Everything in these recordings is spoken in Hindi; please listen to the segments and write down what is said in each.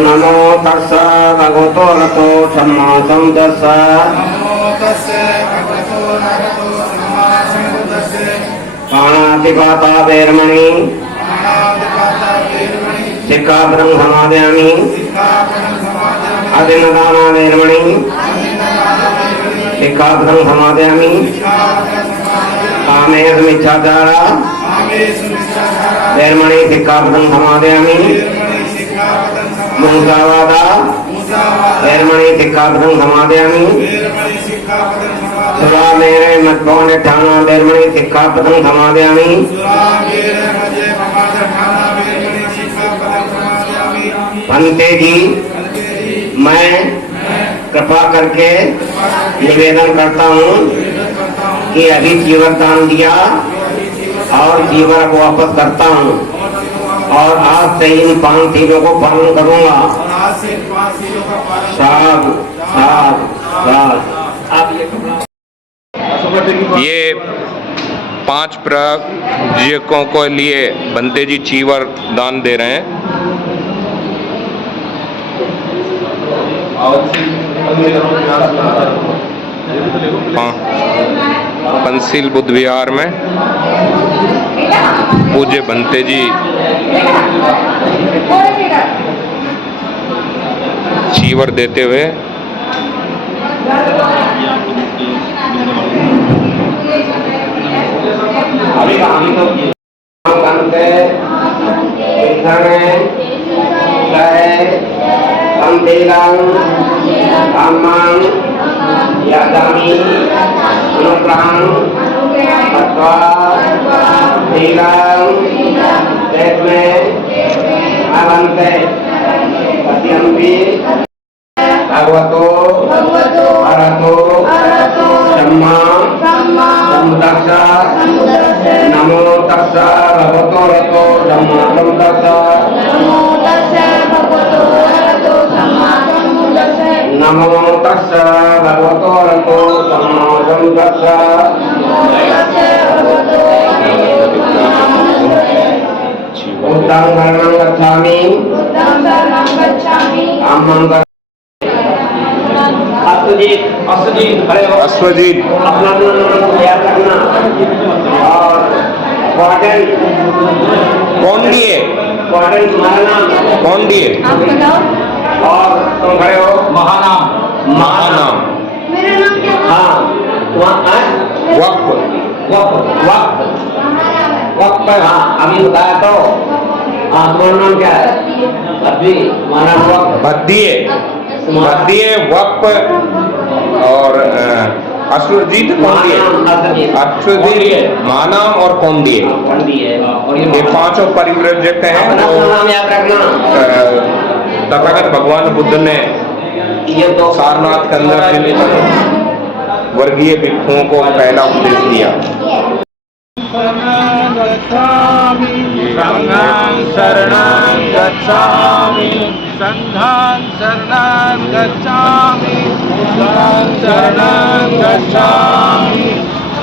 नमो तस्स भगवतो अरहतो सम्मा सम्बुद्दस्स। पाणातिपाता वैरमणि सिक्खापदं समादयामि। अदिनदाना वैरमणि सिक्खापदं समादयामि। कामेषु मिच्छाचार वैरमणि सिक्खापदं समादयामि। मुसावादा वैरमणि सिक्खापदं समादयामि। सुरा मेरे मद्यपान ठाना वैरमणि सिक्खापदं समादयामि। भंते जी मैं कृपा करके निवेदन करता हूँ कि अभी जीवन दान दिया और जीवन को वापस करता हूँ और आज से इन 5 चीजों को पालन करूंगा। साधु साधु साधु। आप ये 5 प्रायोजकों को लिए बंते जी चीवर दान दे रहे हैं। पंचशील बुद्ध विहार में पूज्य बंते जी चीवर देते हुए भगवतो अरहतो सम्मा सम्बुद्दस्स। नमो तस्स भगवतो अरहतो सम्मा सम्बुद्दस्स। नमो तस्स भगवतो अरहतो सम्मा सम्बुद्दस्स। बुद्धं शरणं गच्छामि। अश्वजीत अपना याद रखना। और वार्डन कौन दिए? वार्डन तुम्हारा नाम कौन दिए? और तुम खड़े हो। महानाम। महानाम मेरा नाम क्या है? हाँ वक्फ। वक्त हाँ अभी बताया तो। हाँ तुम्हारा नाम क्या है? अभी तुम्हारा वक्त भद्दिए वक्फ और अश्वजीत कौंडिये। अश्वजीत महानाम और कौंडिये ये 5 परिव्रजक हैं। तथागत भगवान बुद्ध ने सारनाथ के अंदर वर्गीय भिक्षुओं को पहला उपदेश दिया। संघं शरणं गच्छामि। संघं शरणं गच्छामि। संघं शरणं गच्छामि।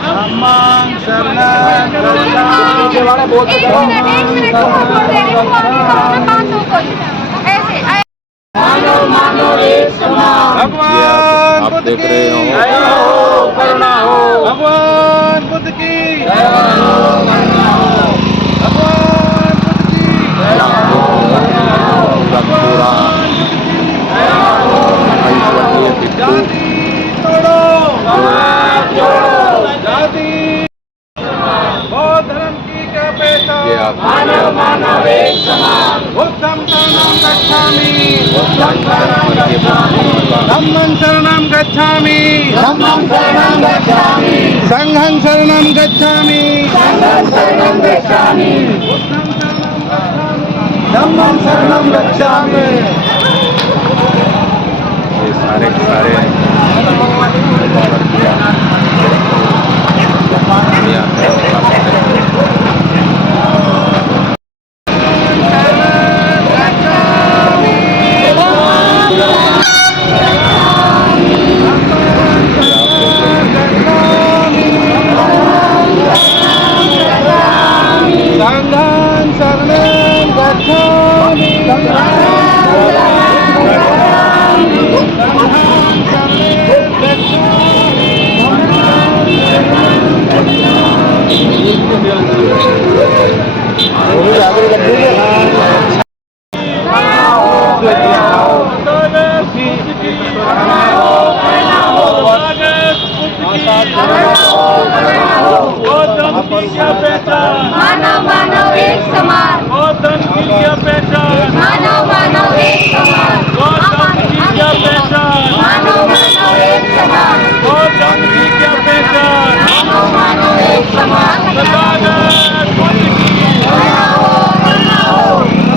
धम्मं शरणं गच्छामि। भगवान बुद्ध की जय हो, करुणा हो। भगवान बुद्ध की जय हो, करुणा हो। भगवान बुद्ध की जय हो, करुणा हो। भगवान बुद्ध की जय हो, करुणा हो। जाति तोड़ो, समाज जोड़ो। जाति बौद्ध धर्म की क्या पहचान? मानव एक समान। बुद्धं शरणं गच्छामि। बुद्धं शरणं गच्छामि। धम्मं शरणं गच्छामि। धम्मं शरणं गच्छामि। संघं शरणं गच्छामि। संघं शरणं गच्छामि। बुद्धं शरणं गच्छामि। धम्मं शरणं गच्छामि। ये सारे के सारे संघं शरणं गच्छामि। पहचान, मानव मानव एक समान, गौतम की क्या पहचान, मानव मानव एक समान, गौतम की क्या पहचान, मानव मानव एक समान, तथागत बुद्ध की, दया हो करुणा हो,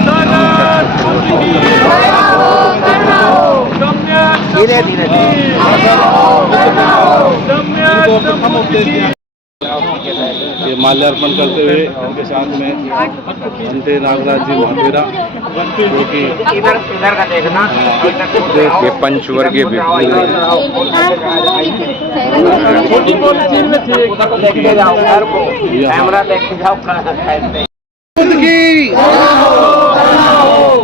तथागत बुद्ध की, दया हो करुणा हो, सम्यक संबुद्ध की, दया हो करुणा हो। सम्यक संबुद्ध की। ये माल्यार्पण करते हुए उनके साथ में अंते नागराज जी महातेरा जो कि इधर इधर का देखना ये पंचवर्गीय भिक्षु लेके जाओ घर को कैमरा लेके जाओ कैसे बुद्ध की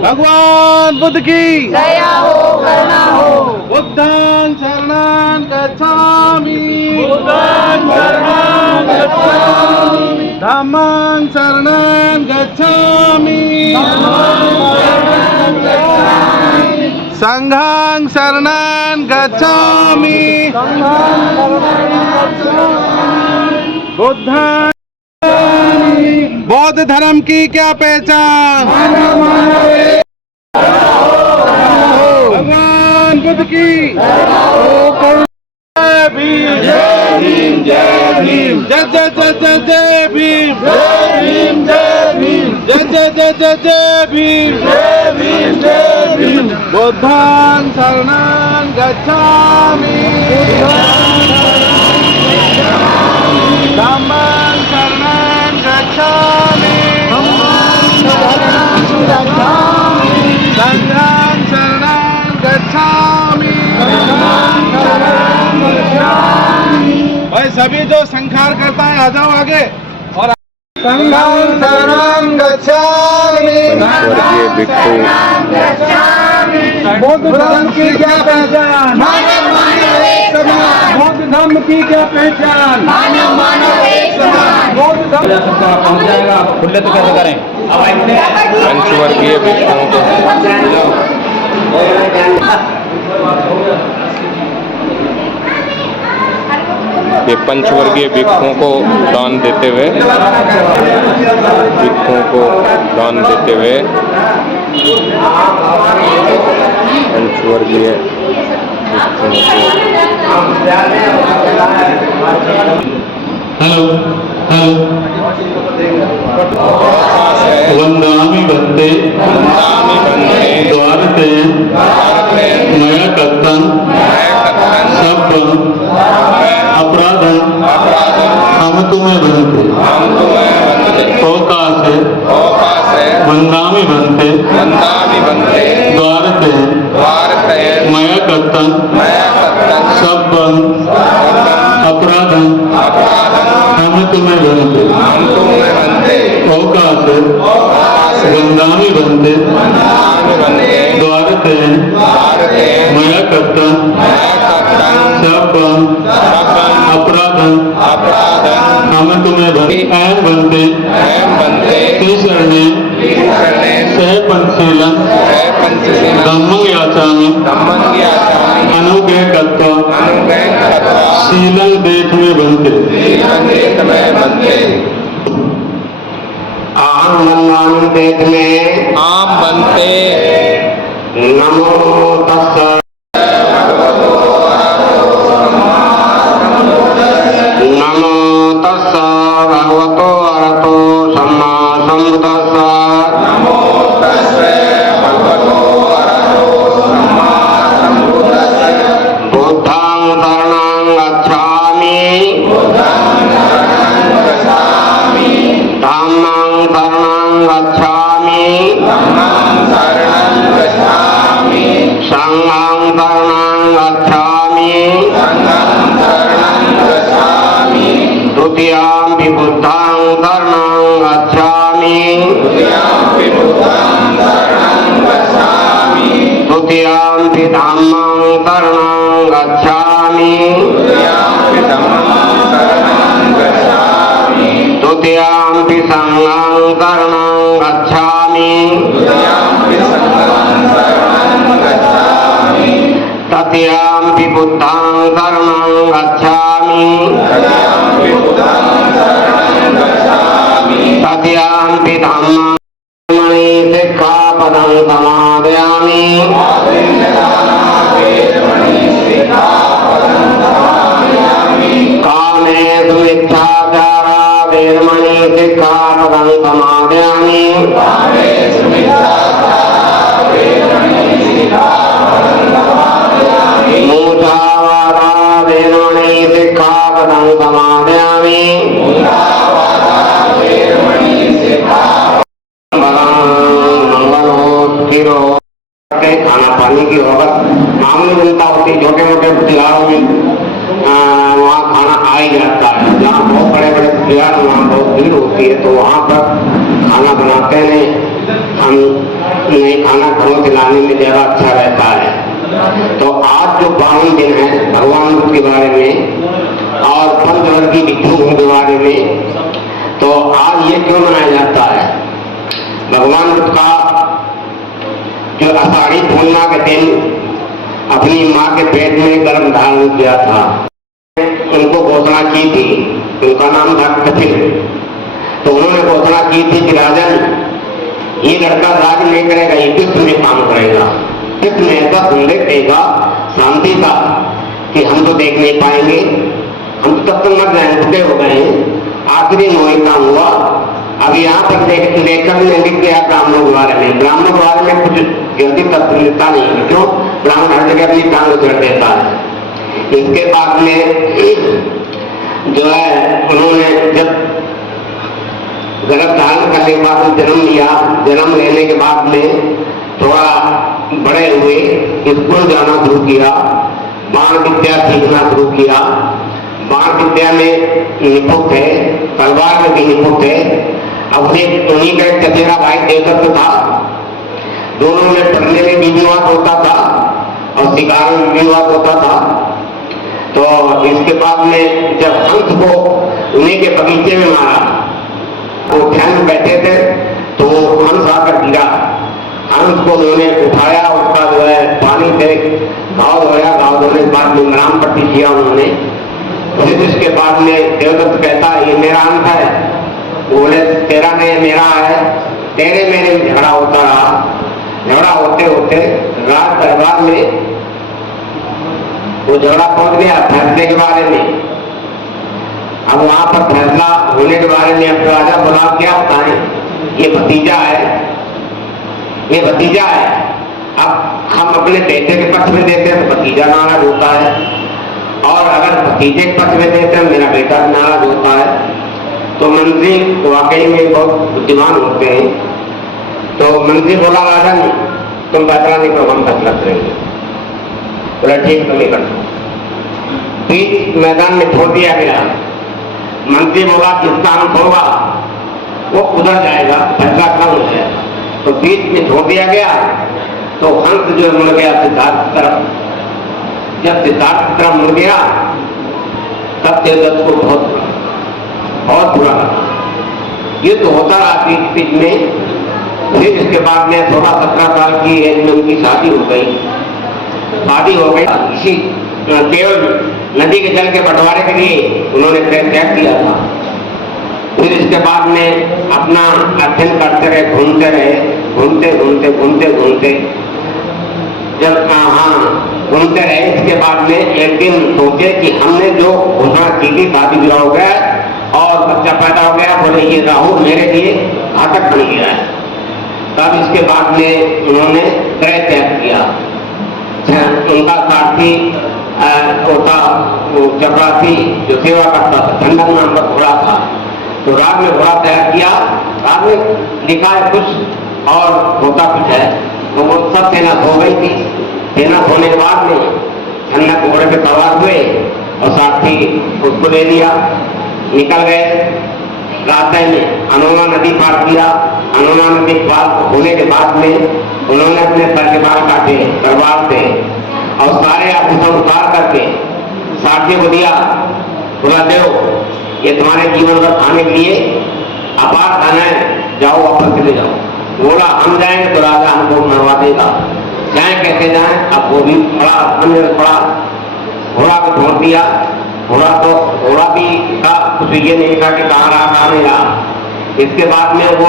भगवान बुद्ध की दया हो करुणा हो, बुद्धं शरणं गच्छामि धम्मं शरणं गच्छामि संघं शरणं गच्छामि बुद्धं बौद्ध धर्म की क्या पहचान भगवान बुद्ध की जय भीम जय भीम जय भीम जय जय जय जय जय भीम जय भीम जय भीम जय जय जय जय जय भीम जय भीम जय भीम बुद्धं शरणं गच्छामि धम्मं शरणं गच्छामि संघं शरणं गच्छामि भाई सभी जो संखार करता है आ जाओ आगे और संघं शरणं गच्छामि पंचवर्गीय भिक्षु बौद्ध धर्म की क्या पहचान मानव मानव एक समान, बौद्ध धर्म की क्या पहचान मानव मानव एक समान, बौद्ध धर्म पहुंच जाएगा खुले तो कैसे करें पंचवर्गीय भिक्षुओं को ये पंचवर्गीय भिक्षुओं को दान देते हुए भिक्षुओं को दान देते हुए पंचवर्गीय भिक्षुओं हेलो हेलो वंदामि बंदे द्वारते मया कर्तन सब अपराधन हम तुम्हें बनते अवकाशे वंदामि बंदे द्वारते मया कर्तन सब अपराधन हम तुम्हें बनते अवकाश वंदामि बनते द्वारते मया कर्तन सब अपराधन हम तुम्हें बनते शरणे सह पंचशीलन धम्मं याचामि अनुग्रह कर्ता शीलन देख में बनते आम मनमान देख में आम बनते नमो तस्सै नमो तस्सै भगवतो अरहतो सम्मा सम्बुद्धस्सै नमो तस्सै भगवतो अरहतो सम्मा सम्बुद्धस्सै बुद्धं शरणं गच्छामि धम्मं शरणं गच्छामि संघं शरणं गच्छामि द्वितीयं बुद्धं शरणं गच्छामि तृतीयं धम्मं शरणं गच्छामि तृतीयं संघं शरणं गच्छामि तृतीयं बुद्धं शरणं गच्छामि तृतीयं धम्मं सिक्खापदं सिक्खापदं समादयामि। कामेषु मिथ्याचारा वेरमणि सिक्खापदं समादयामि। मूढावादा वेरमणि सिक्खापदं समादयामि। खाना पानी की होगा मामूली जनता होती, छोटे मोटे त्योहारों में वहाँ खाना आ ही जाता है। जहाँ बहुत बड़े बड़े त्योहार वहाँ बहुत भीड़ होती है तो वहाँ पर खाना बनाते हैं। हम नहीं खाना घरों से लाने में ज्यादा अच्छा रहता है। तो आज जो 52 दिन है भगवान बुद्ध के बारे में और पंचवर्गीय भिक्षुओं के बारे में, तो आज ये क्यों मनाया जाता है? भगवान बुद्ध का जो आषाढ़ी पूर्णिमा के दिन अपनी माँ के पेट में गर्भ धारण किया था, उनको घोषणा की थी, उनका नाम था कपिल। तो उन्होंने घोषणा की थी कि राजन, ये लड़का राज नहीं करेगा, ये विश्व में काम करेगा, विश्व में ऐसा संदेश देगा शांति का कि हम तो देख नहीं पाएंगे, हम तो तब तक मर जाएंगे, बुढ़े हो गए हैं। आखिरी वही काम हुआ। अब यहाँ पर लेखक ने लिख दिया ब्राह्मणों के बारे में। ब्राह्मणों के बारे में कुछ जल्दी तत्व मिलता नहीं है, क्यों? ब्राह्मण हर जगह अपनी टांग उछाल देता है। इसके बाद में जो है उन्होंने जब गर्भ धारण करने के बाद जन्म लिया, जन्म लेने के बाद में थोड़ा बड़े हुए, स्कूल जाना शुरू किया, बाण विद्या सीखना शुरू किया। बाण विद्या में निपुण थे, तलवार में भी निपुण थे। अब उन्हीं का एक चचेरा भाई देवदत्त था, दोनों में पढ़ने में भी विवाद होता था और शिकार में भी विवाद होता था। तो इसके बाद में जब हंस को उन्हीं के बगीचे में मारा, वो ध्यान में बैठे थे तो हंस आकर गिरा। हंस को उन्होंने उठाया, उसका जो है पानी से घाव धोया, घाव धोने के बाद में मराम पट्टी किया उन्होंने। फिर इसके बाद में देवदत्त कहता ये मेरा अंत है, बोले तेरा नहीं मेरा है। तेरे मेरे में झगड़ा होता रहा, झगड़ा होते होते राज दरबार में वो झगड़ा पहुंच गया फैसले के बारे में। अब वहां पर फैसला होने के बारे में अब राजा बोला क्या बताएं, ये भतीजा है, ये भतीजा है। अब हम अपने बेटे के पक्ष में देते हैं तो भतीजा नाराज होता है, और अगर भतीजे के पक्ष में देते हैं मेरा बेटा नाराज होता है। तो मंत्री वाकई में बहुत बुद्धिमान होते हैं। तो मंत्री बोला राजन तुम फैसला नहीं करो, हम फैसला करेंगे। बोला ठीक तो नहीं करता। बीच मैदान में छोड़ दिया गया। मंत्री बोला जिसका अंत होगा वो उधर जाएगा, फैसला कम हो जाएगा। तो बीच में छोड़ दिया गया। तो हंस जो मुड़ गया सिद्धार्थ की तरफ। जब सिद्धार्थ की तरफ मुड़ गया तब देवदत्त को बहुत बुरा लगा। ये तो होता रहा बीच में। फिर इसके बाद में 16-17 साल की एज में उनकी शादी हो गई। शादी हो गई इसी केवल नदी के जल के बंटवारे के लिए उन्होंने त्याग किया था। फिर इसके बाद में अपना अध्ययन करते रहे, घूमते रहे, घूमते जब घूमते रहे। इसके बाद में एक दिन सोचे कि हमने जो घोषणा की थी शादी विवाह हो गया और बच्चा पैदा हो गया, बोले ये राहु मेरे लिए घातक बन गया है। तब इसके बाद में उन्होंने त्रय त्याग किया। उनका सारथी होता वो चपरासी जो सेवा करता था, ठंडन नाम का घोड़ा था। तो रात में घोड़ा तैयार किया, रात में लिखा है कुछ और होता कुछ है। वो सब सेना सो गई थी। सेना सोने के बाद में ठंडक घोड़े पे सवार हुए और सारथी उसको ले लिया, निकल गए। रास्ते में अनोना नदी पार किया। अनोना नदी पार होने के बाद में उन्होंने अपने सर के बाल काटे तलवार से और सारे आभूषण उतार करके सारथी को दिया। बोला देव ये तुम्हारे जीवन भर खाने के लिए अपार खाना है, जाओ वापस चले जाओ। बोला हम जाएंगे तो राजा हमको मरवा देगा, जाए कैसे जाए। अब वो भी पड़ा घोड़ा को छोड़ दिया। घोड़ा भी का कुछ ये नहीं था कि कहाँ रहा कहाँ नहीं रहा। इसके बाद में वो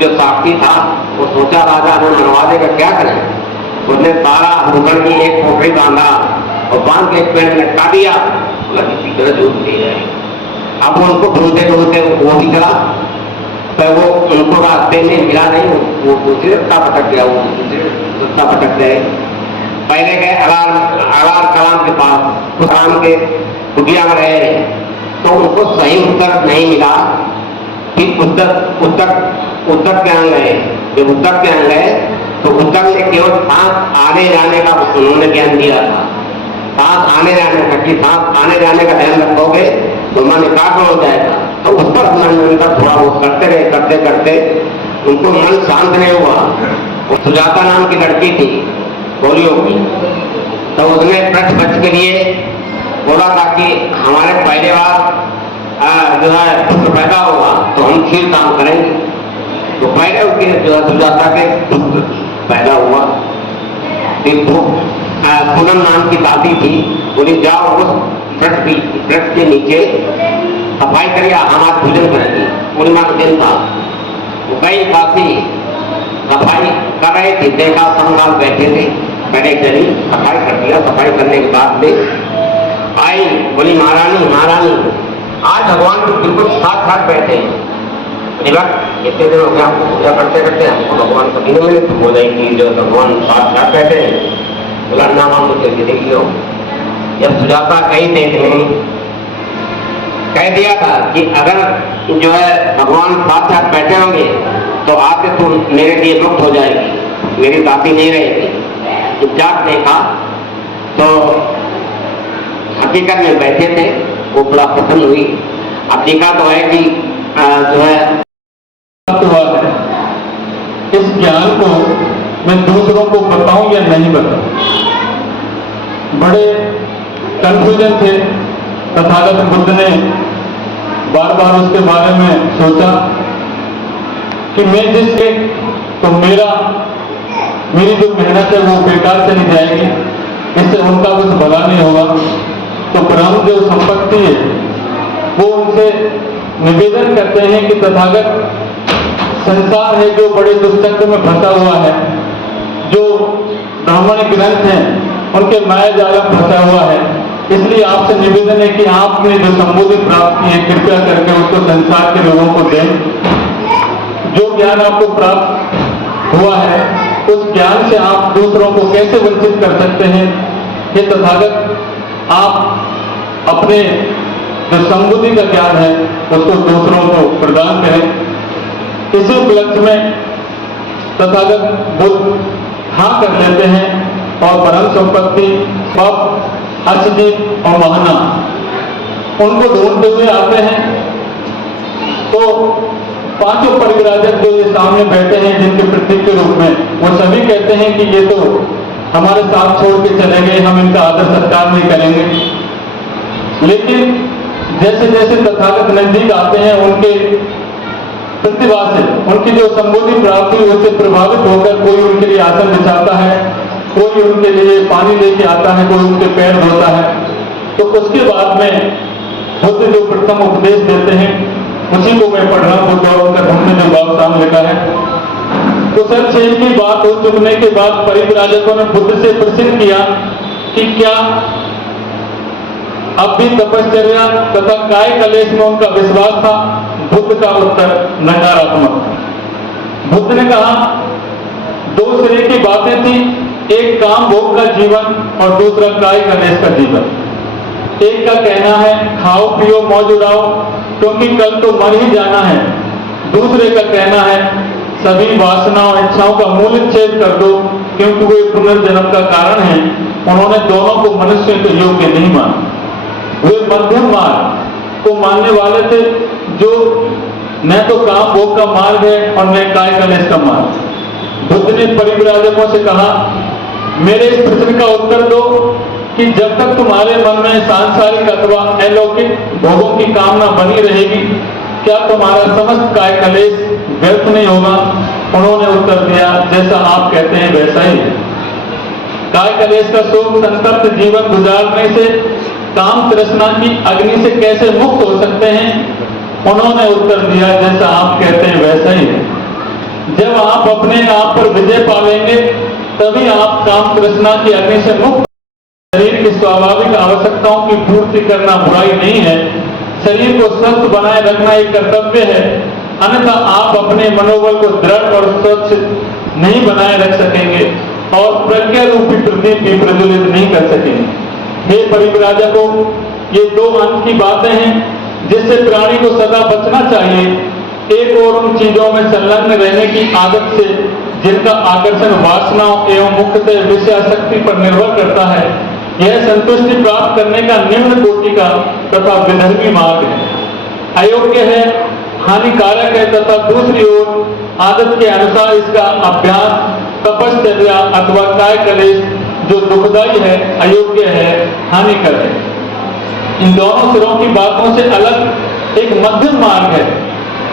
जो साक्षी था वो सोचा राजा ने मरवा देगा, क्या करें। उसने सारा भूखंड की एक पोखरी बांधा और बांध के एक पेड़ में लटका दिया, बोला किसी तरह दूध दे जाए। अब उनको ढूंढते ढूंढते वो भी चला, पर वो उनको रास्ते में मिला नहीं, वो दूसरे रास्ता भटक गया, वो दूसरे रास्ता भटक गए। पहले गए अलार कलाम के पास, उस राम के कुटिया में रहे तो उनको सही उत्तर नहीं मिला। फिर उत्तर के यहाँ गए। जब उत्तर के यहाँ गए तो उत्तर ने केवल सांस आने जाने का उन्होंने ज्ञान दिया था, सांस आने जाने का, कि सांस आने जाने का ध्यान रखोगे तो मन एकाग्र हो जाएगा। तो उस पर मन थोड़ा वो करते रहे, करते करते उनको मन शांत नहीं हुआ। वो सुजाता नाम की लड़की थी पोलियो की, तो उसने प्रश्न के लिए बोला था कि हमारे पहले बार जो है पुत्र पैदा होगा तो हम खीर दान करेंगे। तो पहले उसके जो है सुजाता के पुत्र पैदा हुआ। फिर पूनम नाम की दादी थी, बोली जाओ उस वृक्ष के नीचे सफाई करिए, हम आज भोजन करेंगे। पूर्णिमा का दिन था, वो कई काफी सफाई कर रहे थे, देखा संभाल बैठे थे, पहले चली सफाई कर दिया। सफाई करने के बाद में आई, बोली महारानी आज भगवान को बिल्कुल साथ साथ बैठे इतने दिन हो गया आपको पूजा करते करते, हमको भगवान को नहीं मिले, तो बोला कि जो भगवान साथ साथ बैठे हैं। बोला ना हम मुझे देख लो। जब सुजाता कहीं देखने कह दिया था कि अगर जो है भगवान साथ साथ बैठे होंगे तो आके तुम मेरे लिए मुक्त हो जाएगी, मेरी दादी नहीं रहेगी। जब जाग देखा तो हकीकत में बैठे थे, वो बड़ा प्रसन्न हुई। अब देखा तो है कि जो है इस ज्ञान को मैं दूसरों को बताऊं या नहीं बताऊं, बड़े कंफ्यूजन थे। तथागत बुद्ध ने बार बार उसके बारे में सोचा कि मैं जिसके तो मेरी जो मेहनत है वो बेकार चली जाएगी, इससे उनका कुछ भला नहीं होगा। तो ब्रह्म जो संपत्ति है वो उनसे निवेदन करते हैं कि तथागत संसार है जो बड़े दुष्चक्र में फंसा हुआ है, जो ब्राह्मण ग्रंथ हैं उनके माया जाल में फंसा हुआ है, इसलिए आपसे निवेदन है कि आपने जो संबोधि प्राप्त की है कृपया करके उसको संसार के लोगों को दें। जो ज्ञान आपको प्राप्त हुआ है उस ज्ञान से आप दूसरों को कैसे वंचित कर सकते हैं, ये तथागत आप अपने जो संबुद्धि का ज्ञान है उसको दूसरों को प्रदान करें। इसी उपलक्ष्य में तथागत बुद्ध हाँ कर लेते हैं और परम संपत्ति पप अर्शदीप और महना उनको ढूंढते हुए आते हैं। तो पांचों परिव्राजक जो ये सामने बैठे हैं जिनके प्रतीक के रूप में, वो सभी कहते हैं कि ये तो हमारे साथ छोड़ के चले गए, हम इनका आदर सत्कार नहीं करेंगे। लेकिन जैसे जैसे तथागत नजदीक आते हैं उनके प्रतिभा से, उनकी जो संबोधि प्राप्ति उससे प्रभावित होकर कोई उनके लिए आसन बिछाता है, कोई उनके लिए पानी लेके आता है, कोई उनके पैर धोता है। तो उसके बाद में बुद्ध जो प्रथम उपदेश देते हैं उसी को मैं पढ़ रहा हूं। बुद्ध और उनका हमने जो बात सामने लिखा है। तो सर 6 की बात हो चुकने के बाद परिव्राजकों ने बुद्ध से प्रश्न किया कि क्या अब भी तपश्चर्या तथा काय कलेश में उनका विश्वास था। बुद्ध का उत्तर नकारात्मक। बुद्ध ने कहा 2 श्रेय की बातें थी, एक काम भोग का जीवन और दूसरा काय कलेश का जीवन। एक का कहना है खाओ पियो मौज उड़ाओ क्योंकि कल तो मर ही जाना है, दूसरे का कहना है सभी वासनाओं इच्छाओं का मूलच्छेद कर दो क्योंकि वे पुनर्जन्म का कारण है। उन्होंने दोनों को मनुष्य के योग्य नहीं माना। वे मध्यम मार्ग को मानने वाले थे जो न तो काम भोग का मार्ग है और न काय कलेश का मार्ग। बुद्ध ने परिव्राजकों से कहा मेरे इस प्रश्न का उत्तर दो कि जब तक तुम्हारे मन में सांसारिक अथवा अलौकिक भोगों की कामना बनी रहेगी क्या तुम्हारा समस्त काय कलेश व्यर्थ नहीं होगा। उन्होंने उत्तर दिया जैसा आप कहते हैं वैसा ही। काय कलेश का शोक संतप्त जीवन गुजारने से काम तृष्णा की अग्नि से कैसे मुक्त हो सकते हैं। उन्होंने उत्तर दिया जैसा आप कहते हैं वैसा ही है। जब आप अपने आप पर विजय पावेंगे तभी आप काम तृष्णा की अग्नि से मुक्त। शरीर की स्वाभाविक आवश्यकताओं की पूर्ति करना बुराई नहीं है, शरीर को स्वस्थ बनाए रखना एक कर्तव्य है, अन्यथा आप अपने मनोबल को दृढ़ और स्वच्छ नहीं बनाए रख सकेंगे और प्रज्ञा रूपी प्रदीप भी प्रज्वलित नहीं कर सकेंगे। हे परिव्राजकों, ये दो अंत की बातें हैं जिससे प्राणी को सदा बचना चाहिए। एक और उन चीजों में संलग्न रहने की आदत से जिनका आकर्षण वासनाओं एवं मुख्यतः विषयासक्ति पर निर्भर करता है। यह संतुष्टि प्राप्त करने का निम्न कोटि का तथा विधर्मी मार्ग है, अयोग्य है, हानिकारक है तथा दूसरी ओर आदत के अनुसार इसका अभ्यास तपश्चर्या अथवा काय कलेश जो दुखदायी है, अयोग्य है, हानिकर है। इन दोनों सिरों की बातों से अलग एक मध्यम मार्ग है।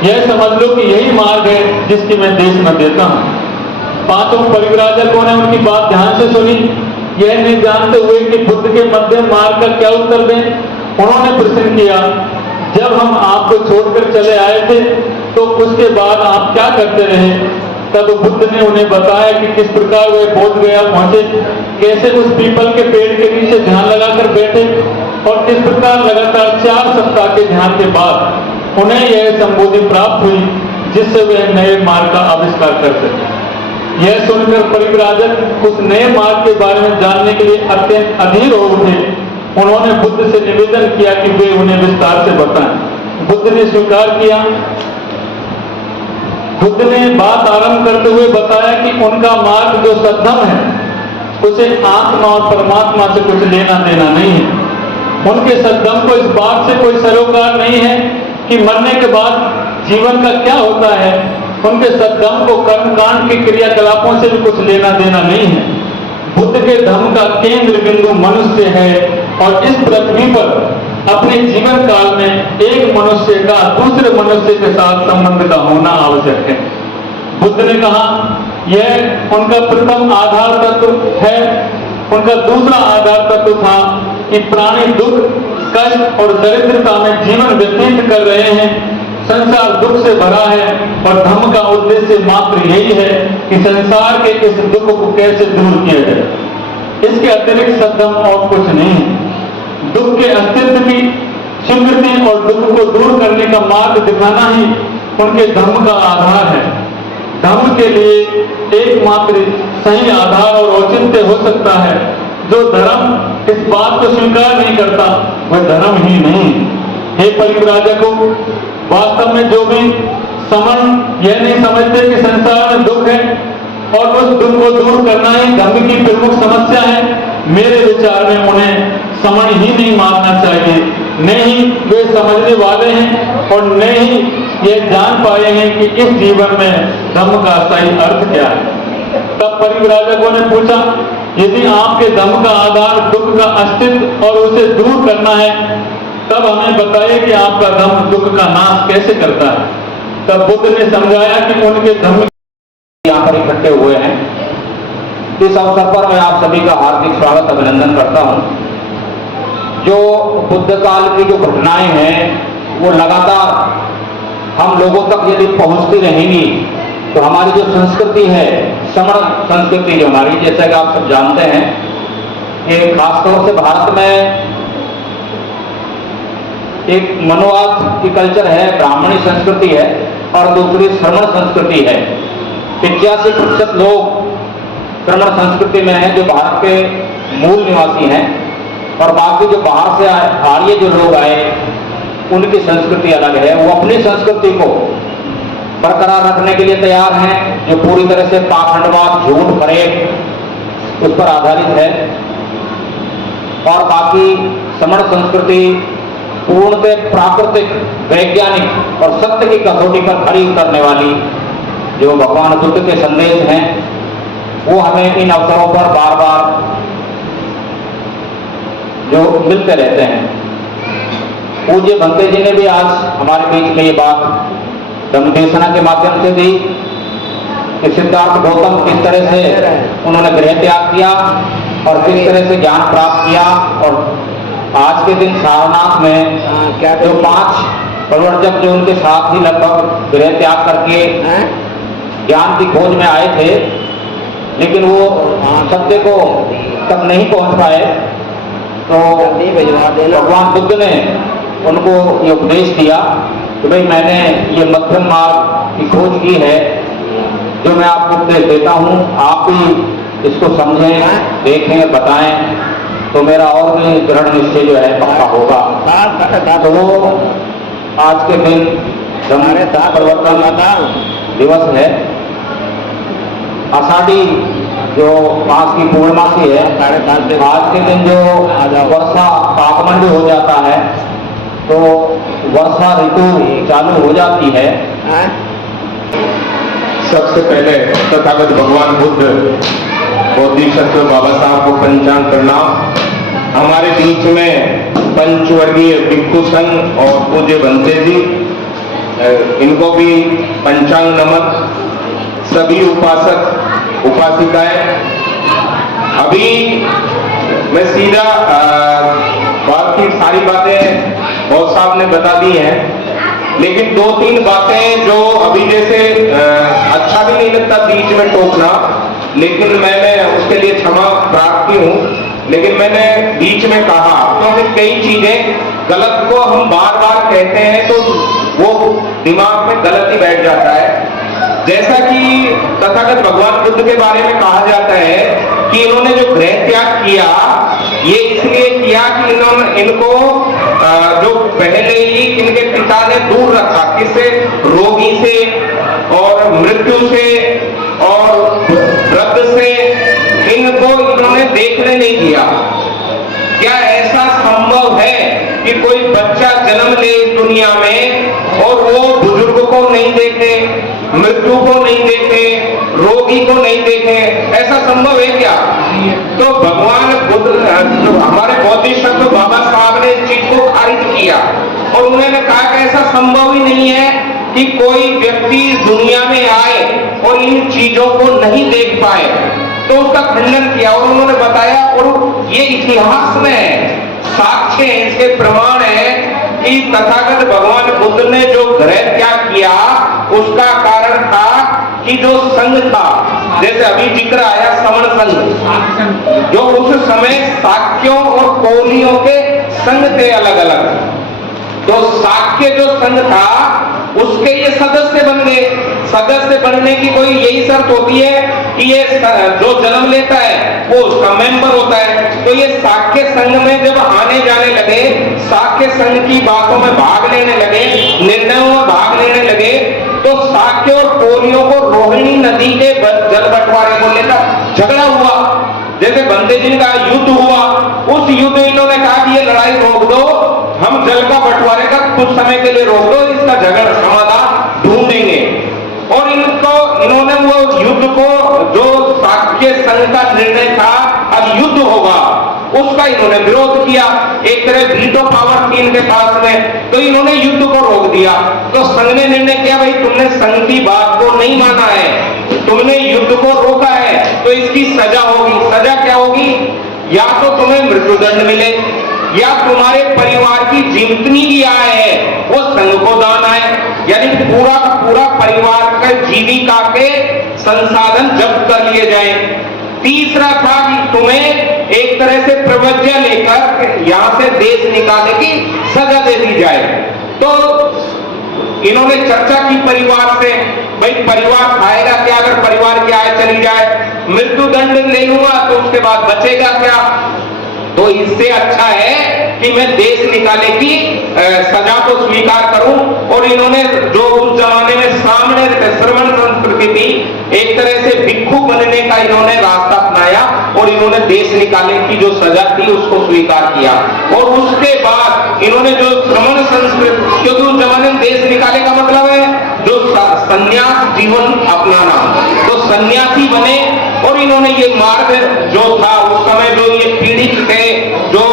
यह समझ लो कि यही मार्ग है जिसकी मैं देश में देता हूं। पांचों परिव्राजकों ने उनकी बात ध्यान से सुनी। यह नहीं जानते हुए कि बुद्ध के मध्यम मार्ग का क्या उत्तर दें, उन्होंने प्रश्न किया, जब हम आपको छोड़कर चले आए थे तो उसके बाद आप क्या करते रहे? तब बुद्ध ने उन्हें बताया कि किस प्रकार वे बोध गया पहुंचे, कैसे उस पीपल के पेड़ के नीचे ध्यान लगाकर बैठे और किस प्रकार लगातार 4 सप्ताह के ध्यान के बाद उन्हें यह संबोधि प्राप्त हुई जिससे वे नए मार्ग का आविष्कार कर सके। यह सुनकर परिव्राजक उस नए मार्ग के बारे में जानने के लिए अत्यंत अधीर हो उठे। उन्होंने बुद्ध से निवेदन किया कि वे उन्हें विस्तार से बताएं। बुद्ध ने स्वीकार किया। बुद्ध ने बात आरंभ करते हुए बताया कि उनका मार्ग जो सद्धम है उसे आत्मा और परमात्मा से कुछ लेना देना नहीं है। उनके सद्धम को इस बात से कोई सरोकार नहीं है कि मरने के बाद जीवन का क्या होता है। उनके सद्धम को कर्मकांड के क्रियाकलापों से भी कुछ लेना देना नहीं है। बुद्ध के धर्म का केंद्र बिंदु मनुष्य है और इस पृथ्वी पर अपने जीवन काल में एक मनुष्य का दूसरे मनुष्य के साथ संबंध का होना आवश्यक है। बुद्ध ने कहा यह उनका प्रथम आधार तत्व है। उनका दूसरा आधार तत्व था कि प्राणी दुख, कष्ट और दरिद्रता में जीवन व्यतीत कर रहे हैं। संसार दुख से भरा है और धर्म का उद्देश्य मात्र यही है कि संसार के इस दुख को कैसे दूर किया जाए। इसके अतिरिक्त सद्धम और कुछ नहीं है। दुख के अस्तित्व की स्वीकृति और दुख को दूर करने का मार्ग दिखाना ही उनके धर्म का आधार है। धर्म के लिए एकमात्र सही आधार और औचित्य हो सकता है। जो धर्म इस बात को स्वीकार नहीं करता वह धर्म ही नहीं। हे परिव्राजकों, वास्तव में जो भी समण यह नहीं समझते कि संसार में दुख है और उस दुख को दूर करना ही धर्म की प्रमुख समस्या है, मेरे विचार में उन्हें समण ही नहीं मानना चाहिए। न ही वे समझने वाले हैं और न ही ये जान पाए हैं कि इस जीवन में धर्म का सही अर्थ क्या है। तब परिव्राजकों ने पूछा, यदि आपके धर्म का आधार दुख का अस्तित्व और उसे दूर करना है तब हमें बताइए कि आपका धर्म दुख का नाश कैसे करता है। तब बुद्ध ने समझाया कि उनके धर्म यहाँ पर इकट्ठे हुए हैं। इस अवसर पर मैं आप सभी का हार्दिक स्वागत अभिनंदन करता हूँ। जो बुद्ध काल की जो घटनाएं हैं वो लगातार हम लोगों तक यदि पहुंचती रहेंगी तो हमारी जो संस्कृति है, समण संस्कृति जो हमारी, जैसा कि आप सब जानते हैं, ये खासतौर से भारत में एक मनोवाद की कल्चर है, ब्राह्मणी संस्कृति है और दूसरी श्रमण संस्कृति है। 85% लोग श्रमण संस्कृति में हैं जो भारत के मूल निवासी हैं और बाकी जो बाहर से आर्य जो लोग आए उनकी संस्कृति अलग है। वो अपनी संस्कृति को बरकरार रखने के लिए तैयार हैं जो पूरी तरह से पाखंडवाद, झूठ, फरेब उस पर आधारित है। और बाकी समण संस्कृति पूर्णतः प्राकृतिक, वैज्ञानिक और सत्य की कसौटी पर खरी उतरने वाली जो भगवान बुद्ध के संदेश हैं वो हमें इन अवसरों पर बार बार जो मिलते रहते हैं। पूज्य भंते जी ने भी आज हमारे बीच में ये बात धम्मदेशना के माध्यम से दी कि सिद्धार्थ गौतम किस तरह से उन्होंने गृह त्याग किया और किस तरह से ज्ञान प्राप्त किया। और आज के दिन सारनाथ में जो 5 प्रवर्तक जो उनके साथ ही लगभग गृह त्याग करके ज्ञान की खोज में आए थे, लेकिन वो सत्य को तक नहीं पहुंच पाए। तो भगवान बुद्ध ने उनको ये उपदेश दिया कि भाई मैंने ये मध्यम मार्ग की खोज की है, जो मैं आपको उपदेश देता हूँ, आप भी इसको समझें, देखें, बताएं, तो मेरा और भी दृढ़ निश्चय जो है पक्का होगा। तो वो आज के दिन हमारे परिवर्तन दिवस है, आषाढ़ी जो मास की पूर्णमासी है, आज के दिन जो वर्षा पाकमंड हो जाता है, तो वर्षा ऋतु चालू हो जाती है। सबसे पहले तथागत भगवान बुद्ध बोधिसत्व बाबा साहब को पंचांग प्रणाम। हमारे बीच में पंचवर्गीय भिक्षु संघ और पूज्य बनते जी, इनको भी पंचांग नमन। सभी उपासक उपासिकाएं, अभी मैं सीधा बाकी सारी बातें बहुत साहब ने बता दी हैं, लेकिन 2-3 बातें जो अभी जैसे अच्छा भी नहीं लगता बीच में टोकना, लेकिन मैंने उसके लिए क्षमा प्रार्थी हूँ, लेकिन मैंने बीच में कहा क्योंकि कई चीजें गलत को हम बार बार कहते हैं तो वो दिमाग में गलत ही बैठ जाता है। जैसा कि तथागत भगवान बुद्ध के बारे में कहा जाता है कि इन्होंने जो गृह त्याग किया, ये इसलिए किया कि इनको जो पहले ही इनके पिता ने दूर रखा, किससे? रोगी से और मृत्यु से और वृद्ध से, इनको इन्होंने देखने नहीं दिया। क्या ऐसा संभव है कि कोई बच्चा जन्म ले इस दुनिया में और वो बुजुर्ग को नहीं देखे, मृत्यु को नहीं देखे, रोगी को नहीं देखे? ऐसा संभव है क्या? तो भगवान बुद्ध, हमारे बोधिसत्व बाबा साहब ने इस चीज को खारिज किया और उन्होंने कहा कि ऐसा संभव ही नहीं है कि कोई व्यक्ति दुनिया में आए और इन चीजों को नहीं देख पाए। तो उसका खंडन किया और उन्होंने बताया, और ये इतिहास में है, साक्ष्य है, इसके प्रमाण है कि तथागत भगवान बुद्ध ने जो गृह त्याग किया उसका कारण था कि जो संघ था, जैसे अभी जिक्र आया समण संघ, जो उस समय साक्यों और कोलियों के संघ थे अलग अलग, तो साक्य जो संघ था उसके ये सदस्य बन गए। सदस्य बनने की कोई यही शर्त होती है कि ये जो जन्म लेता है वो उसका मेंबर होता है। तो ये साक्य संघ में जब आने जाने लगे, साक्य संघ की बातों में भाग लेने लगे, निर्णयों में भाग लेने लगे, तो साक्य और कोलियों को रोहिणी नदी के जल बंटवारे को लेकर झगड़ा हुआ। जैसे बंदे जी का युद्ध हुआ, उस युद्ध इन्होंने कहा कि ये लड़ाई रोक दो, हम जल का बंटवारे का कुछ समय के लिए रोक दो, इसका झगड़ा समाधान ढूंढेंगे। और इन्होंने वो युद्ध को, जो साक्य संघ का निर्णय था अब युद्ध होगा, उसका इन्होंने विरोध किया। एक तरह वीटो पावर थी इनके पास में, तो इन्होंने युद्ध को रोक दिया। तो संघ ने निर्णय किया, भाई तुमने संघ की बात को नहीं माना है, तुमने युद्ध को रोका है, तो इसकी सजा होगी। सजा क्या होगी? या तो तुम्हें मृत्युदंड मिले, या तुम्हारे परिवार की जितनी भी आय है वो संघ को दान आए, यानी पूरा का पूरा परिवार का जीविका के संसाधन जब्त कर लिए जाए। तीसरा था कि तुम्हें एक तरह से प्रवज्ञा लेकर यहां से देश निकालने की सजा दे दी जाए। तो इन्होंने चर्चा की परिवार से, भाई परिवार खाएगा क्या अगर परिवार की आय चली जाए? मृत्युदंड ले लूंगा तो उसके बाद बचेगा क्या? तो इससे अच्छा है कि मैं देश निकाले की सजा को स्वीकार करूं। और इन्होंने जो उस जमाने में सामने श्रमण संस्कृति थी, एक तरह से भिक्षु बनने का इन्होंने रास्ता अपनाया और इन्होंने देश निकाले की जो सजा थी उसको स्वीकार किया। और उसके बाद इन्होंने जो श्रमण संस्कृति, क्योंकि उस जमाने में देश निकाले का मतलब है जो संन्यास जीवन अपनाना, तो सन्यासी बने और इन्होंने ये मार्ग जो था उस समय, जो ये पीड़ित थे, जो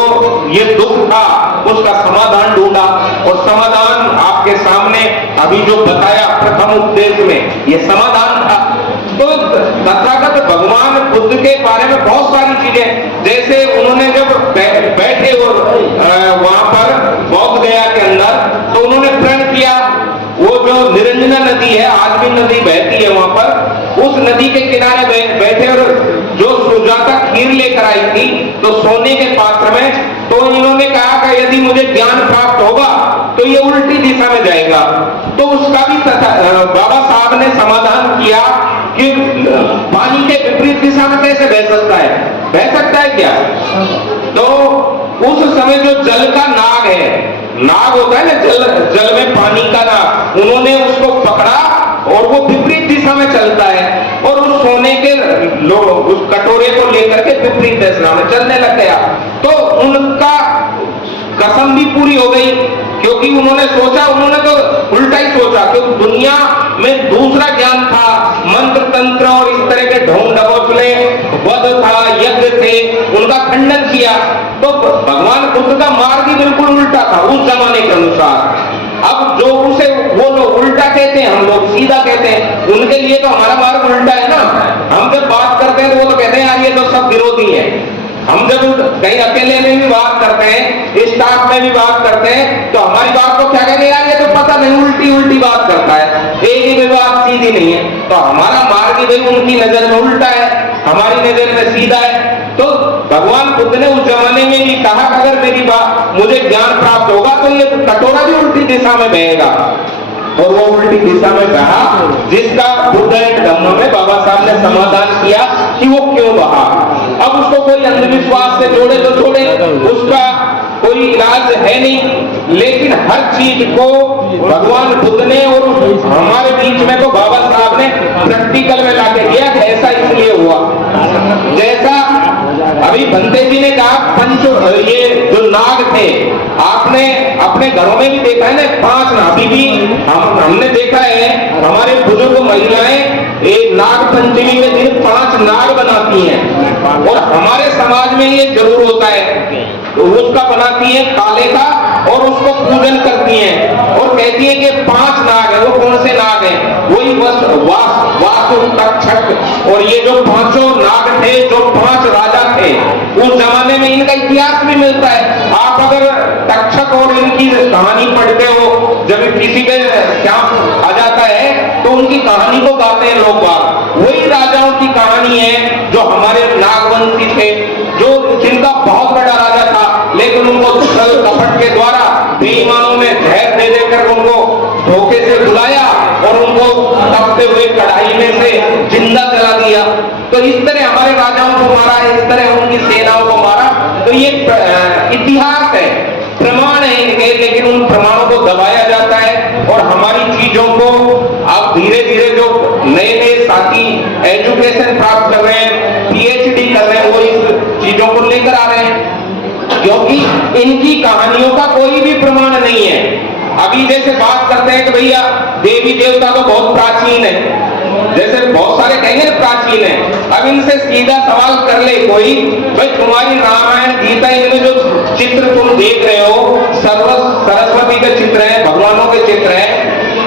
ये दुख था, उसका समाधान ढूंढा। और समाधान आपके सामने अभी जो बताया प्रथम उपदेश में, ये समाधान था। तो तथागत भगवान बुद्ध के बारे में बहुत सारी चीजें, जैसे उन्होंने जब बैठे और वहां पर बौद्ध गया के अंदर, तो उन्होंने प्रण किया, वो जो निरंजना नदी है, आज भी नदी बहती है वहां पर, उस नदी के किनारे बैठे और जो सुजाता खीर लेकर आई थी तो सोने के पात्र में, तो इन्होंने कहा कि यदि मुझे ज्ञान प्राप्त होगा तो ये उल्टी दिशा में जाएगा। तो उसका भी बाबा साहब ने समाधान किया कि पानी के विपरीत दिशा में कैसे बह सकता है, बह सकता है क्या? तो उस समय जो जल का नाग है, नाग होता है ना जल में पानी का नाग, उन्होंने उसको पकड़ा और वो विपरीत दिशा में चलता है और उस सोने के उस कटोरे को लेकर के विपरीत दिशा में चलने लग गया। तो उनका कसम भी पूरी हो गई, क्योंकि उन्होंने सोचा, उन्होंने तो उल्टा ही सोचा, क्योंकि दुनिया में दूसरा ज्ञान था, मंत्र तंत्र और इस तरह के ढोंग डबोचले, वध था, यज्ञ थे, उनका खंडन किया। तो भगवान बुद्ध का मार्ग ही बिल्कुल उल्टा था उस जमाने के अनुसार। अब जो उसे वो लोग उल्टा कहते हैं, हम लोग सीधा कहते हैं, उनके लिए तो हमारा मार्ग उल्टा है ना। हम जब बात करते हैं तो वो तो कहते हैं यार ये तो सब विरोधी है। हम जब कहीं अकेले में भी बात करते हैं, स्टाफ में भी बात करते हैं, तो हमारी बात को क्या कहते हैं, यार ये तो पता नहीं उल्टी उल्टी बात करता है, एक ही में बात सीधी नहीं है। तो हमारा मार्ग भाई उनकी नजर में उल्टा है, हमारी नजर में सीधा है। तो भगवान बुद्ध ने उस जमाने में भी कहा अगर मेरी बात मुझे ज्ञान प्राप्त होगा तो ये कटोरा भी उल्टी दिशा में बहेगा, और वो उल्टी दिशा में बहा, जिसका बुद्ध एंड धम्म में बाबा साहब ने समाधान किया कि वो क्यों बहा। अब उसको कोई अंधविश्वास से जोड़े तो जोड़े, उसका कोई इलाज है नहीं, लेकिन हर चीज को भगवान बुद्ध ने और हमारे बीच में तो बाबा साहब ने प्रैक्टिकल में लाके दिया। ऐसा इसलिए हुआ जैसा अभी बंते जी ने कहा, ये जो नाग थे, आपने अपने घरों में भी देखा है ना, 5 नाग। अभी भी हमने देखा है हमारे बुजुर्ग महिलाएं एक नाग पंचमी के दिन 5 नाग बनाती हैं, और हमारे समाज में ये जरूर होता है, तो उसका बनाती है काले का और उसको पूजन करती हैं और कहती है कि 5 नाग है। वो कौन से नाग हैं? वही वासु, तक्षक और ये जो 5 नाग थे, जो 5 राजा थे उस जमाने में, इनका इतिहास भी मिलता है। आप अगर तक्षक और इनकी कहानी पढ़ते हो, जब किसी के श्याम आ जाता है तो उनकी कहानी को गाते हैं लोग बाग। वही राजाओं की कहानी है जो हमारे नागवंशी थे, जो जिनका बहुत बड़ा राजा था, लेकिन उनको छल कपट के द्वारा बेईमानों ने जहर दे देकर उनको धोखे से बुलाया और उनको तपते हुए कढ़ाई में से जिंदा जला दिया। तो इस तरह हमारे राजाओं को मारा, इस तरह उनकी सेनाओं को मारा। तो ये इतिहास है, प्रमाण है इनके, लेकिन उन प्रमाणों को दबाया जाता है और हमारी चीजों को अब धीरे धीरे जो नए नए साथी एजुकेशन प्राप्त कर रहे हैं, पीएचडी कर रहे हैं, वो इस चीजों को लेकर आ रहे हैं, क्योंकि इनकी कहानियों का कोई भी प्रमाण नहीं है। अभी जैसे बात करते हैं कि भैया देवी देवता तो बहुत प्राचीन है, जैसे बहुत सारे कहेंगे ना प्राचीन है। अब इनसे सीधा सवाल कर ले कोई, भाई तुम्हारी रामायण गीता इनमें जो चित्र तुम देख रहे हो, सरस्वती के चित्र है, भगवानों के चित्र है,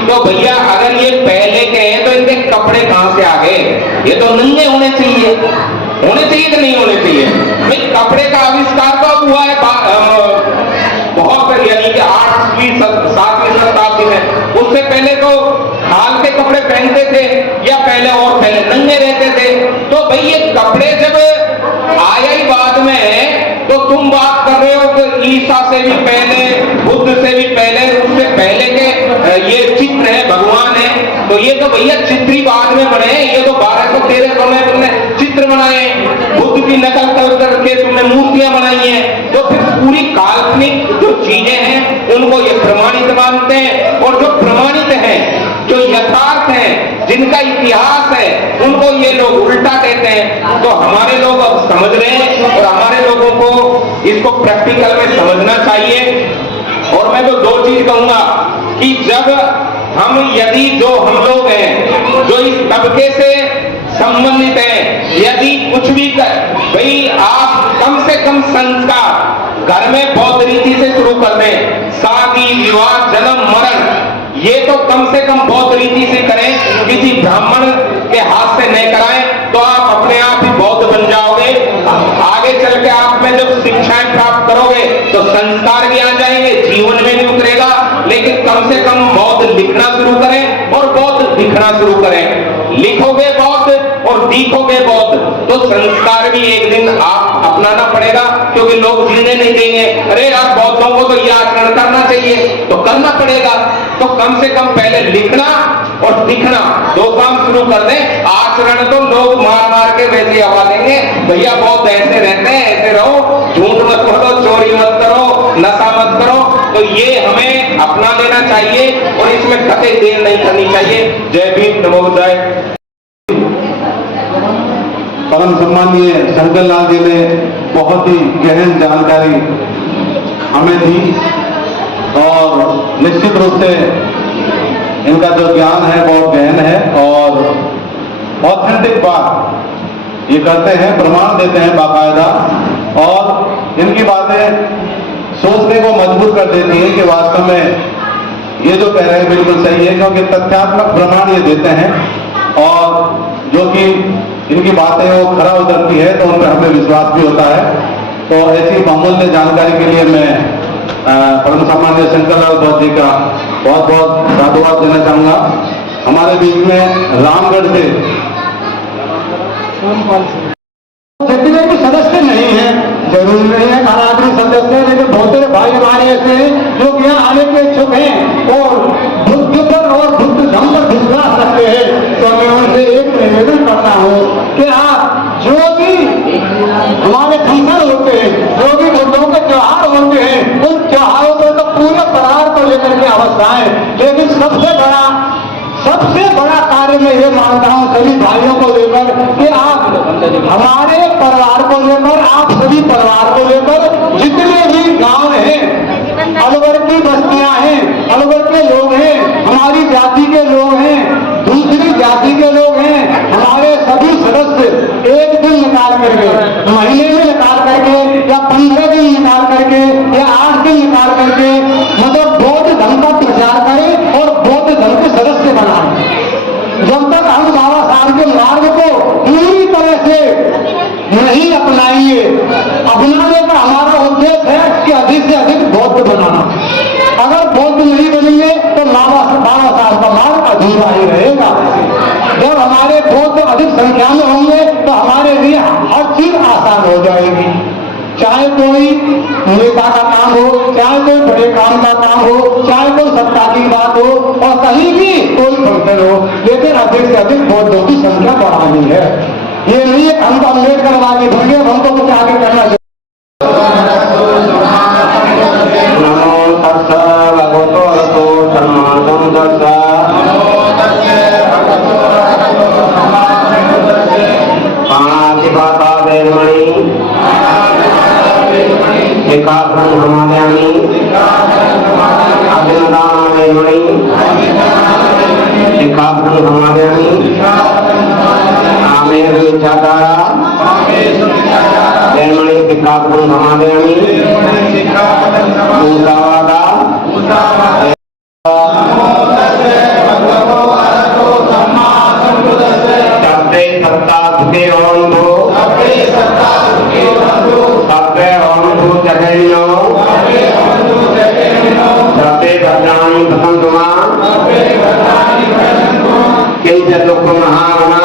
तो भैया अगर ये पहले के हैं तो इनके कपड़े कहां से आ गए? ये तो नंगे होने चाहिए कि नहीं होने चाहिए? भाई कपड़े का आविष्कार तो हुआ है बहुत, यानी कि 8वीं 7वीं शताब्दी में। उससे पहले तो हाल के कपड़े पहनते थे या पहले और पहले नंगे रहते थे। तो भाई ये कपड़े जब आया ही बाद में, तो तुम बात कर रहे हो कि ईसा से भी पहले, बुद्ध से भी पहले, उससे पहले के ये चित्र है, भगवान है। तो ये तो भैया चित्र ही बाद में बने, ये तो 1213 में तुमने चित्र बनाए, बुद्ध की नकल कर करके तुमने मूर्तियां बनाई हैं। तो फिर पूरी काल्पनिक जो चीजें हैं उनको ये प्रमाणित मानते हैं, और जो प्रमाणित हैं, जो यथार्थ हैं, जिनका इतिहास है, उनको ये लोग उल्टा कहते हैं। तो हमारे लोग अब समझ रहे हैं और हमारे लोगों को इसको प्रैक्टिकल में समझना चाहिए। और मैं तो 2 चीज कहूंगा कि जब हम, यदि जो हम लोग हैं जो इस तबके से संबंधित हैं, यदि कुछ भी भाई आप कम से कम संस्कार घर में बौद्ध रीति से शुरू कर दें, शादी विवाह जन्म मरण, ये तो कम से कम बौद्ध रीति से करें, किसी ब्राह्मण के हाथ से नहीं कराएं, तो आप अपने आप ही बौद्ध बन जाओगे। आगे चल के आप में जब शिक्षाएं प्राप्त करोगे तो संस्कार भी आ जाएंगे, जीवन में भी उतरेगा। लेकिन कम से कम बौद्ध लिखना शुरू करें और बौद्ध दिखना शुरू करें। लिखोगे बौद्ध सीखोगे बौद्ध तो संस्कार भी एक दिन आप अपनाना पड़ेगा, क्योंकि लोग जीने नहीं देंगे। अरे यार बौद्धों को तो ये आचरण करना चाहिए, तो करना पड़ेगा। तो कम से कम पहले लिखना और सीखना दो काम शुरू कर दें। आचरण तो लोग मार मार के वैसे हवा देंगे, भैया बौद्ध ऐसे रहते हैं, ऐसे रहो, झूठ मत बोलो, चोरी मत करो, नशा मत करो। तो ये हमें अपना लेना चाहिए और इसमें कतई देर नहीं करनी चाहिए। जय भीम, नमो बुद्धाय। परम सम्मानीय शंकर लाल जी ने बहुत ही गहन जानकारी हमें दी और निश्चित रूप से इनका जो ज्ञान है बहुत गहन है और ऑथेंटिक बात ये करते हैं, प्रमाण देते हैं बाकायदा, और इनकी बातें सोचने को मजबूर कर देती है कि वास्तव में ये जो कह रहे हैं बिल्कुल सही है, क्योंकि तथ्यात्मक प्रमाण ये देते हैं और जो कि इनकी बातें वो खरा उतरती है तो उन पर हमें विश्वास भी होता है। तो ऐसी बहुमूल्य जानकारी के लिए मैं परम सम्मानीय शंकर लाल बौद्ध जी का बहुत बहुत साधुवाद देना चाहूंगा। हमारे बीच में रामगढ़ से जितने भी सदस्य नहीं है, जरूरी नहीं है हर आदमी सदस्य है, लेकिन बहुत सारे भाई हमारे ऐसे हैं जो कि यहाँ आने के इच्छुक हैं और बुद्ध पर और बुद्ध धर्म पर विश्वास रखते हैं। तो मैं उनसे एक निवेदन करता हूँ कि आप जो भी हमारे फंक्शन होते हैं, जो भी बुद्धों के त्योहार होते हैं, उन त्योहारों पर तो पूरे परिवार को लेकर के अवस्था है, लेकिन सबसे बड़ा कार्य मैं ये मानता हूँ सभी भाइयों को लेकर कि आप हमारे परिवार को लेकर, आप सभी परिवार को लेकर जितने भी गांव हैं, अलवर की बस्तियां हैं, अलवर के लोग हैं, हमारी जाति के लोग हैं, दूसरी जाति के लोग हैं, हमारे सभी सदस्य एक दिन निकाल करके, महीने में निकाल करके या 15 दिन निकाल करके या 8 दिन निकाल करके मतलब बौद्ध धर्म का प्रचार करें और बौद्ध धर्म के सदस्य बनाएं। जब तक हम बाबा साहब के मार्ग को पूरी तरह से नहीं अपनाएंगे, अपनाने का हमारा उद्देश्य है कि अधिक से अधिक बौद्ध बनाना। अगर बौद्ध नहीं बनेंगे तो बाबा साहब का मार्ग अधूरा ही रहेगा। जब हमारे बौद्ध अधिक संख्या में होंगे तो हमारे लिए हर चीज आसान हो जाएगी, चाहे कोई नेता का काम हो, चाहे कोई बड़े काम का काम हो, चाहे कोई सत्ता की बात हो और कहीं भी कोई फंक्शन हो, लेकिन अधिक से अधिक बौद्धों की संख्या बढ़ानी है। ये नहीं है हमको अम्बेडकर वाले होंगे, हमको कुछ आगे करना चाहिए। नमो तस्सै भगवतो अरहतो सम्मा सम्बुद्धास्सै। पाणातिपाता वेरमणि एकाग्रं समादयामि। अभिनदाना वेरमणि एकाग्रं समादयामि। आमेर विचारा वेरमणि एकाग्रं समादयामि। मूसावादा सत्ते सत्ता सुखे ओंधो सत्ते ओंधो जगन्नो सत्ते भद्राणि भसन्तु मां किंच दुःख महागणा